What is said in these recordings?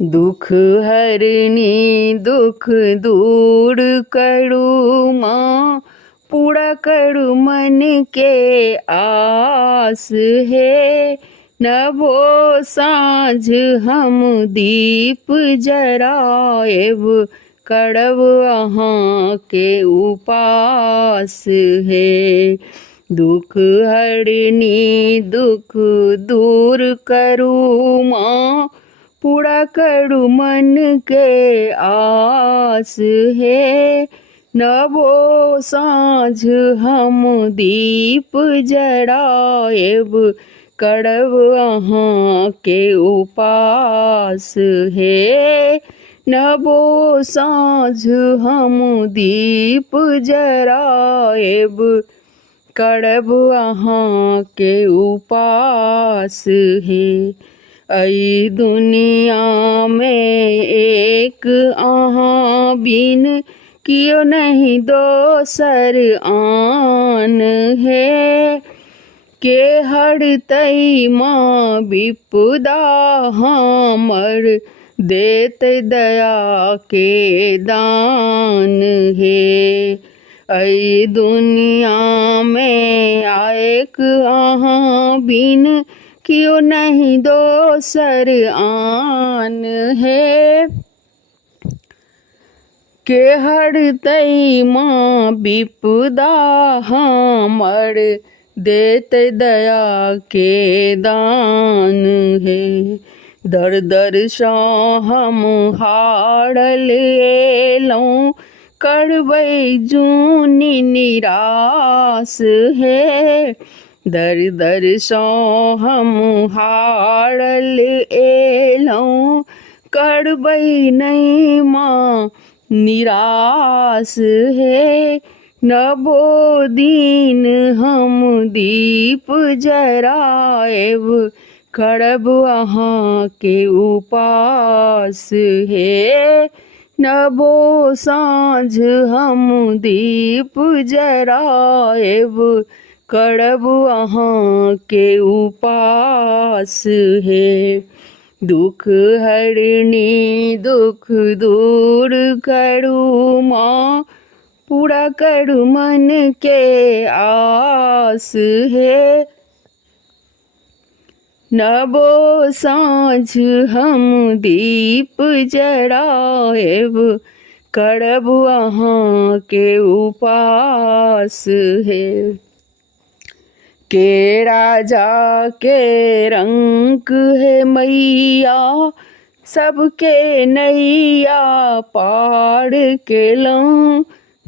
दुख हरनी दुख दूर करू माँ, पूरा करू मन के आस है। नभो साँझ हम दीप जराएब, करब अहाँ के उपास है। दुख हरनी दुख दूर करू माँ, पूरा करू मन के आस है। नभो साँझ हम दीप जराएब, करब अहाँ के उपास है। नभो साँझ हम दीप जराएब, करब अहाँ के उपास है। अई दुनिया में एक अहाँ बिन, कियो नहीं दोसर आन है। के हरतै माँ विपदा हमर, देत दया के दान है। अई दुनिया में एक अहाँ बिन, कियो नहीं दोसर आन है। के हरतै माँ विपदा हमर, देत दया के दान है। दर दर सँ हम हारल एलौं, करबै जूनि निराश है। दर दर सँ हम हारल एलौं, करबै नहीं माँ निराश है। नभो दिन हम दीप जराएब, करब अहाँ के उपास है। नभो साँझ हम दीप जराएब, करब अहाँ के उपास है। दुख हरनी दुख दूर करू माँ, पूरा करू मन के आस है। नभो साँझ हम दीप जराएब, करब अहाँ के उपास है। के राजा के रंक है मैया, सबके नैया पार केलौं।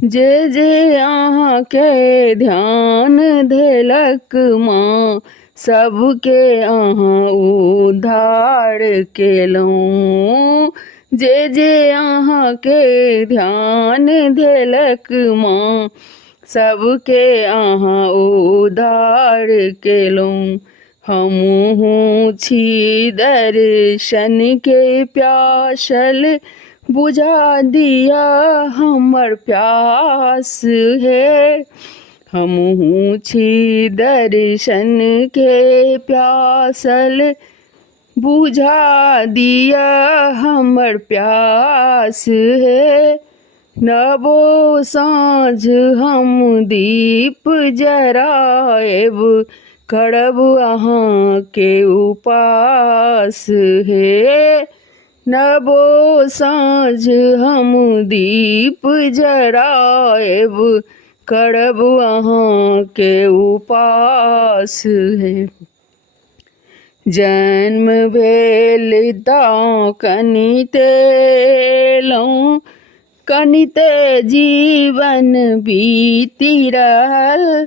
जे जे अहाँ के ध्यान धेलक माँ, सबके अहाँ उद्धार केलौं। जे जे अहाँ के ध्यान धेलक माँ, सबके अहाँ उद्धार केलौं। हमहूँ छी दर्शन के प्यासल, बुझा दिया हमर प्यास है। हमहूँ छी दर्शन के प्यासल, बुझा दिया हमर प्यास है। नभो साँझ हम दीप जराएब, करब अहाँ के उपास है। नभो साँझ हम दीप जराएब, करब अहाँ के उपास है। जन्म भेल ताँ कनिते एलौं, कनिते जीवन बीति रहल।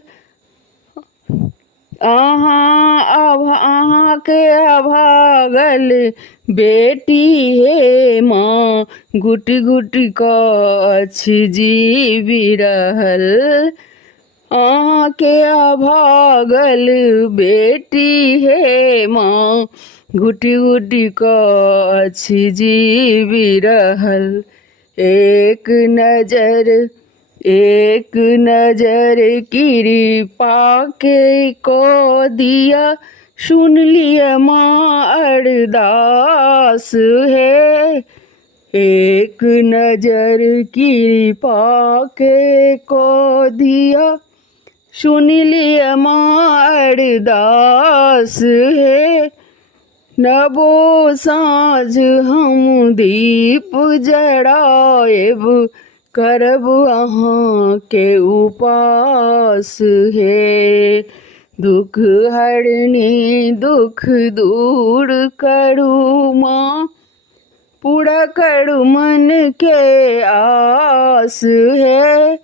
अहाँ के अभागल बेटी हे माँ, घुट घुट कऽ अछि जीवि रहल। अहाँ के अभागल बेटी हे माँ, घुट घुट कऽ अछि जीवि रहल। एक नजर कृपा के को दिया, सुन लिय माँ अरदास है, एक नजर कृपा के को दिया। सुन लिय माँ अरदास है, नबो साँझ हम दीप जड़ाएब, करब अहाँ के उपास है। दुख हरनी दुख दूर करू माँ, पूरा करू मन के आस है।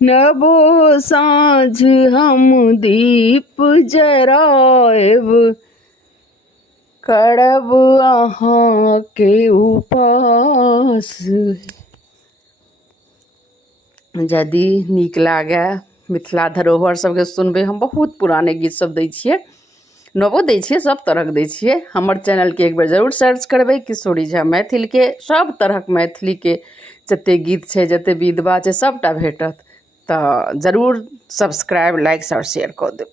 नबो साँझ हम दीप जराएब, करब अहाँ के उपास। यदि नीक लागे मिथिला धरोहर सबके सुनबै, हम बहुत पुराने गीत सब दै छियै, नवो दै छियै, सब तरहक दै छियै। हमर चैनलके एक बेर जरूर सर्च करबै किशोरी झा मैथिलके, सब तरहक मैथिलीके जतेक गीत छै, जतेक विधवा छै, सबटा भेटत। तऽ जरूर सब्सक्राइब, लाइक और शेयर कऽ देब।